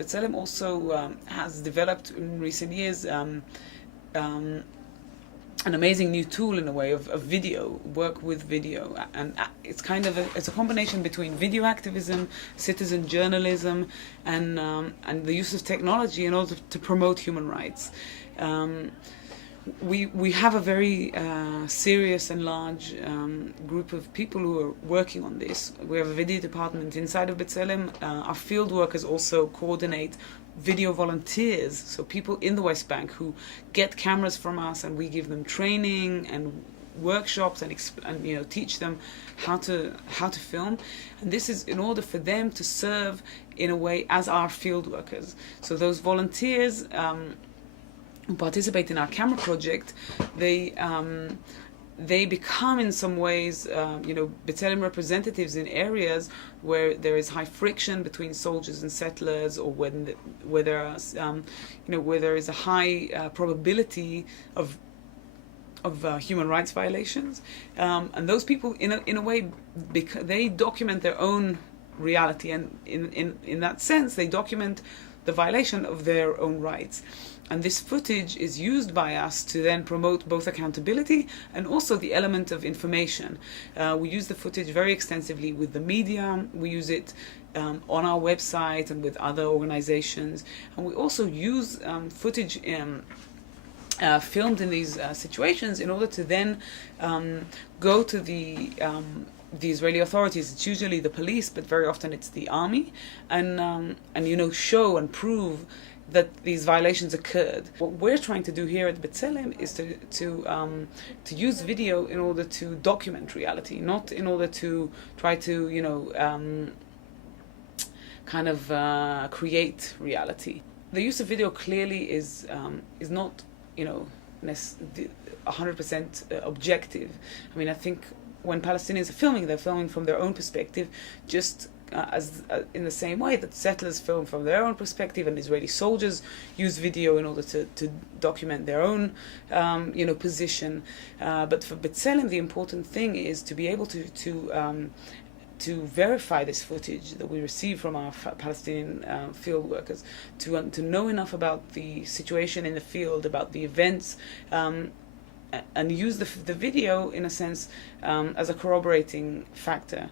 B'Tselem also has developed in recent years an amazing new tool in a way of video, work with video, and it's kind of it's a combination between video activism, citizen journalism, and the use of technology in order to promote human rights. We have a very serious and large group of people who are working on this. We have a video department inside of B'Tselem. Our field workers also coordinate video volunteers, so people in the West Bank who get cameras from us, and we give them training and workshops and teach them how to film, and this is in order for them to serve in a way as our field workers. So those volunteers who participate in our camera project, they become in some ways, B'Tselem representatives in areas where there is high friction between soldiers and settlers, or where there are, where there is a high probability of human rights violations, and those people, in a way, they document their own reality, and in that sense, they document the violation of their own rights. And this footage is used by us to then promote both accountability and also the element of information. We use the footage very extensively with the media. We use it on our website and with other organizations. And we also use footage filmed in these situations in order to then go to the Israeli authorities. It's usually the police, but very often it's the army, and show and prove that these violations occurred. What we're trying to do here at B'Tselem is to use video in order to document reality, not in order to try to create reality. The use of video clearly is not 100% objective. I mean, I think when Palestinians are filming, they're filming from their own perspective, just as in the same way that settlers film from their own perspective, and Israeli soldiers use video in order to document their own position. But for B'Tselem, the important thing is to be able to verify this footage that we receive from our Palestinian field workers, to know enough about the situation in the field, about the events, and use the video in a sense as a corroborating factor.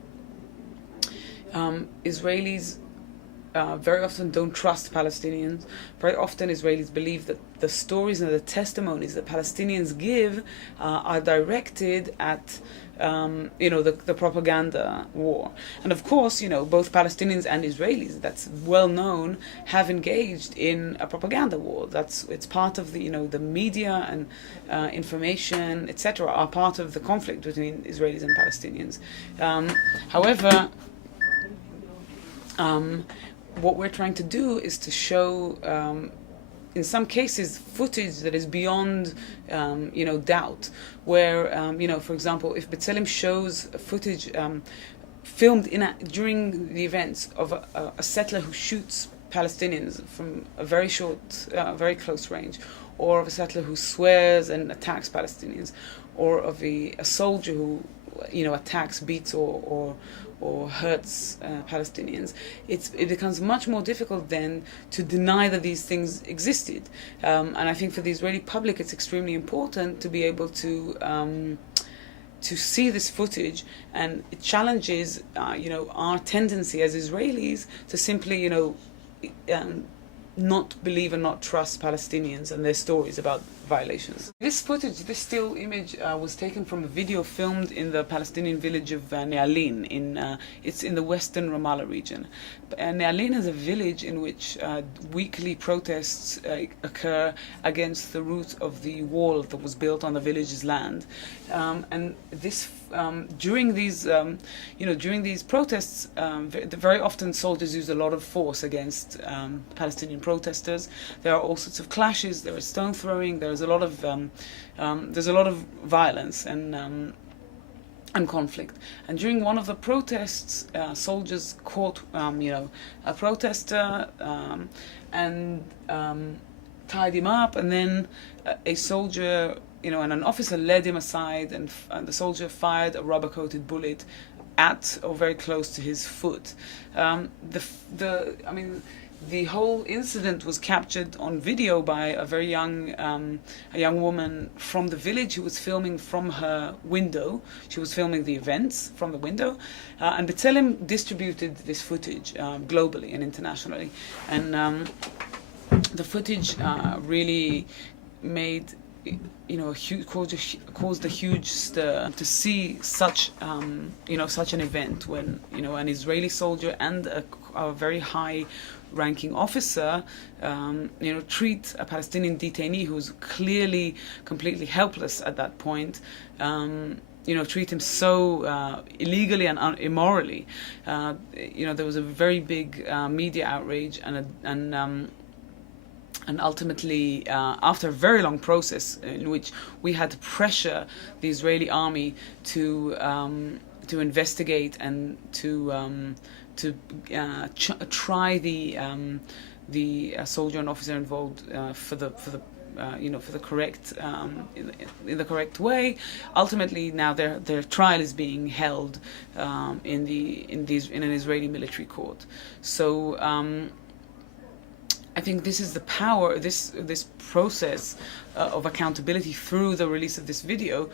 Israelis very often don't trust Palestinians. Very often Israelis believe that the stories and the testimonies that Palestinians give are directed at the propaganda war. And of course, both Palestinians and Israelis, that's well known, have engaged in a propaganda war. It's part of the media and information, etc., are part of the conflict between Israelis and Palestinians. However, what we're trying to do is to show, in some cases, footage that is beyond, doubt. Where, for example, if B'Tselem shows footage filmed during the events of a settler who shoots Palestinians from a very short, very close range, or of a settler who swears and attacks Palestinians, or of a soldier who, attacks, beats, or hurts Palestinians, it becomes much more difficult then to deny that these things existed. And I think for the Israeli public, it's extremely important to be able to see this footage, and it challenges, our tendency as Israelis to simply, not believe and not trust Palestinians and their stories about violations. This footage, this still image, was taken from a video filmed in the Palestinian village of Ne'alin. It's in the western Ramallah region. Ne'alin is a village in which weekly protests occur against the route of the wall that was built on the village's land. And this during these protests, very often soldiers use a lot of force against Palestinian protesters. There are all sorts of clashes. There is stone throwing. There's a lot of violence and conflict. And during one of the protests, soldiers caught a protester and tied him up, and then a soldier, and an officer led him aside, and the soldier fired a rubber-coated bullet at or very close to his foot. the whole incident was captured on video by a very young woman from the village who was filming from her window. She was filming the events from the window, and B'Tselem distributed this footage globally and internationally, and the footage really made caused a huge stir to see such such an event when an Israeli soldier and a very high ranking officer treat a Palestinian detainee who's clearly completely helpless at that point, treat him so illegally and immorally. There was a very big media outrage and ultimately, after a very long process in which we had to pressure the Israeli army to investigate and to try the soldier and officer involved for the correct in the correct way. Ultimately, now their trial is being held in an Israeli military court. So. I think this is the power, this process of accountability through the release of this video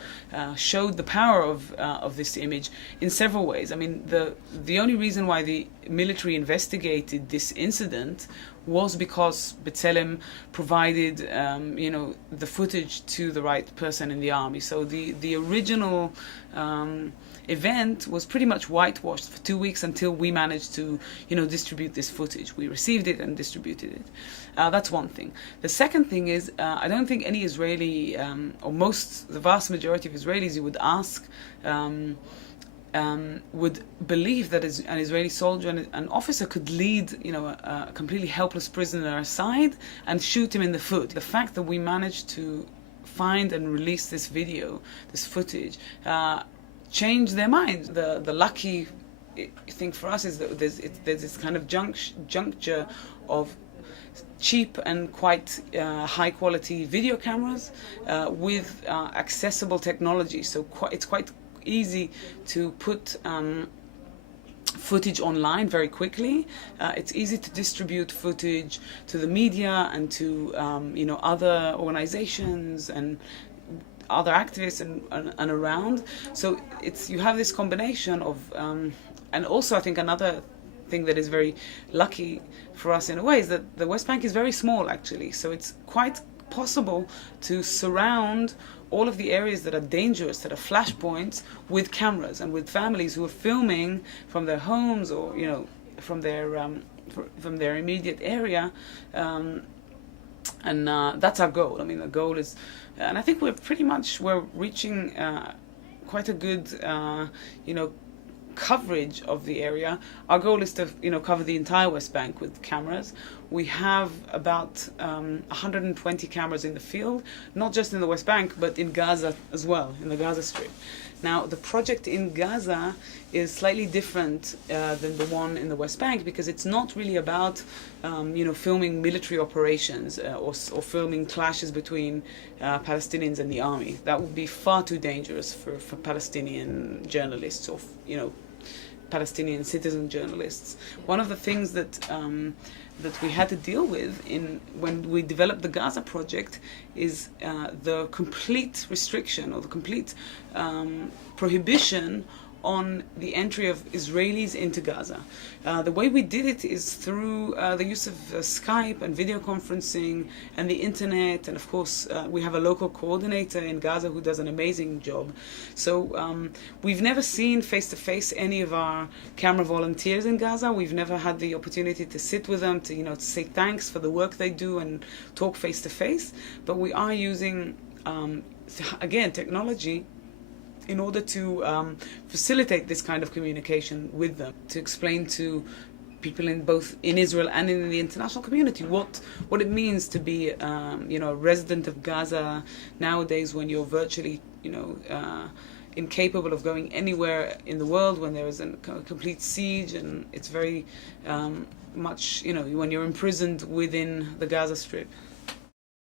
showed the power of this image in several ways. I mean, the only reason why the military investigated this incident was because B'Tselem provided the footage to the right person in the army. So the original event was pretty much whitewashed for 2 weeks until we managed to distribute this footage. We received it and distributed it. That's one thing. The second thing is I don't think any Israeli or the vast majority of Israelis you would ask would believe that an Israeli soldier and an officer could lead a completely helpless prisoner aside and shoot him in the foot. The fact that we managed to find and release this video, this footage, changed their minds. The lucky thing for us is that there's this kind of juncture of cheap and quite high quality video cameras with accessible technology. So it's quite easy to put footage online very quickly. It's easy to distribute footage to the media and to other organizations and other activists and around. So you have this combination of and also I think another thing that is very lucky for us in a way is that the West Bank is very small actually, so it's quite possible to surround all of the areas that are dangerous, that are flashpoints, with cameras and with families who are filming from their homes or from their immediate area, and that's our goal. I mean, the goal is, and I think we're reaching quite a good coverage of the area. Our goal is to cover the entire West Bank with cameras. We have about 120 cameras in the field, not just in the West Bank, but in Gaza as well, in the Gaza Strip. Now, the project in Gaza is slightly different than the one in the West Bank because it's not really about, filming military operations or filming clashes between Palestinians and the army. That would be far too dangerous for Palestinian journalists or, Palestinian citizen journalists. One of the things that we had to deal with when we developed the Gaza project is the complete restriction or the complete prohibition on the entry of Israelis into Gaza. The way we did it is through the use of Skype and video conferencing and the internet, and of course we have a local coordinator in Gaza who does an amazing job. So we've never seen face-to-face any of our camera volunteers in Gaza. We've never had the opportunity to sit with them, to say thanks for the work they do and talk face-to-face, but we are using again technology in order to facilitate this kind of communication with them, to explain to people both in Israel and in the international community what it means to be a resident of Gaza nowadays, when you're virtually incapable of going anywhere in the world, when there is a complete siege, and it's very much when you're imprisoned within the Gaza Strip.